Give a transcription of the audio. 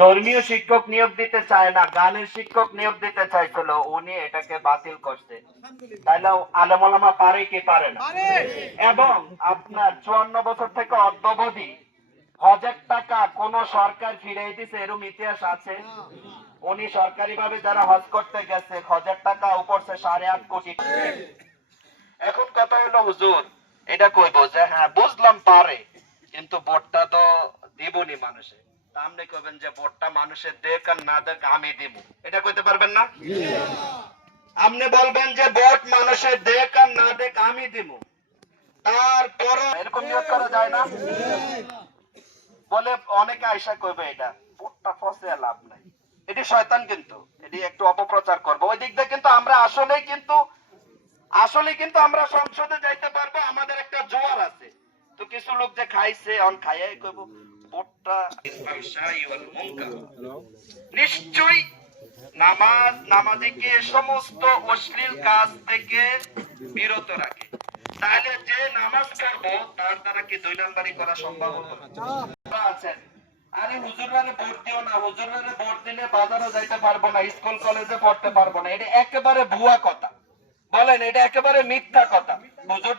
ধর্মীয় শিক্ষক নিয়োগ দিতে চায় না, গানের শিক্ষক নিয়োগ দিতে চাইছিল, উনি এটাকে বাতিল করছে। তাইলে আলেম ওলামা পারে কি পারে না? এবং আপনার 54 বছর থেকে অদ্যাবধি হাজার টাকা কোন সরকার ফিরিয়ে দিছে এরকম ইতিহাস আছে? উনি সরকারি ভাবে যারা হজ করতে গেছে 1000 টাকা উপরছে 8.5 কোটি। এখন কথা হলো হুজুর এটা কইবো যে হ্যাঁ বুঝলাম পারে, কিন্তু ভোটটা তো দিবনি মানুষে। আপনি কইবেন যে ভোটটা মানুষের দেখ আর না দেখ আমি দিব, এটা কইতে পারবেন না? আপনি বলবেন যে ভোট মানুষের দেখ আর না দেখ আমি দিব, তারপর এরকম নিয়োগ করা যায় না? বলে অনেকে আয়সা কইবে এটা ভোটটা ফসে লাভ নাই, এটি শয়তান, কিন্তু এটি একটু অপপ্রচার করবো ওই দিক দিয়ে। কিন্তু আমরা আসলে আমরা সংসদে যাইতে পারবো, আমাদের একটা জোয়ার আছে। তো কিছু লোক যে খাইছে অন খাইয়াই কইব ভোটটা নিশ্চয়ই নামাজিকে সমস্ত অশ্লীল কাজ থেকে বিরত রাখে। তাহলে যে নামাজ পড়বো তার দ্বারা কি 2 নাম্বারই করা সম্ভব আছে? আরে হুজুরারে ভোট দিও না, হুজুরারে ভোট দিলে বাজারে যাইতে পারবো না, স্কুল কলেজে পড়তে পারবো না, এটা একেবারে ভুয়া কথা। বলেন এটা একেবারে মিথ্যা কথা। হুজুর